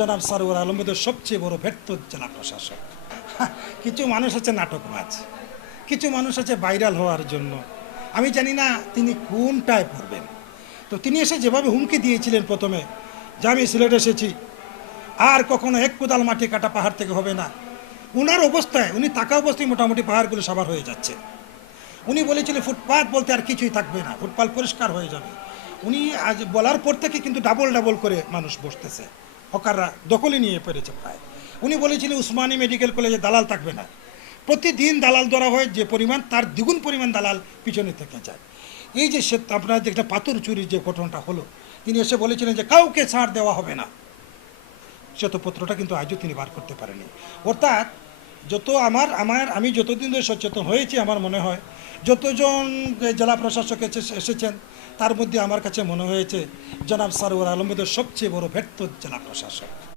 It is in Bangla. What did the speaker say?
জনাব সারোয়ার আলমদের সবচেয়ে বড় ব্যর্থ জেলা প্রশাসক। কিছু মানুষ আছে নাটকবাজ, কিছু মানুষ আছে ভাইরাল হওয়ার জন্য। আমি জানি না তিনি কোনটায় পড়বেন। তো তিনি এসে যেভাবে হুমকি দিয়েছিলেন প্রথমে যে আমি সিলেট এসেছি, আর কখনো এক কোদাল মাটি কাটা পাহাড় থেকে হবে না, উনার অবস্থায় উনি থাকা অবস্থায় মোটামুটি পাহাড়গুলো সাবার হয়ে যাচ্ছে। উনি বলেছিলেন ফুটপাত বলতে আর কিছুই থাকবে না, ফুটপাত পরিষ্কার হয়ে যাবে। উনি আজ বলার পর থেকে কিন্তু ডাবল ডাবল করে মানুষ বসতেছে, হকাররা দখলে নিয়ে পেরেছে প্রায়। উনি বলেছিলেন উসমানী মেডিকেল কলেজে দালাল থাকবে না, প্রতিদিন দালাল ধরা হয়, যে পরিমাণ তার দ্বিগুণ পরিমাণ দালাল পিছনে থেকে যায়। এই যে আপনার যে একটা পাথর চুরির যে ঘটনাটা হলো, তিনি এসে বলেছিলেন যে কাউকে ছাড় দেওয়া হবে না, শ্বেতপত্রটা কিন্তু আজও তিনি বার করতে পারেনি। অর্থাৎ যত আমি যতদিন ধরে সচেতন হয়েছি, আমার মনে হয় যতজন জেলা প্রশাসক এসেছেন তার মধ্যে আমার কাছে মনে হয়েছে জনাব সারোয়ার আলমদের সবচেয়ে বড় ব্যর্থ জেলা প্রশাসক।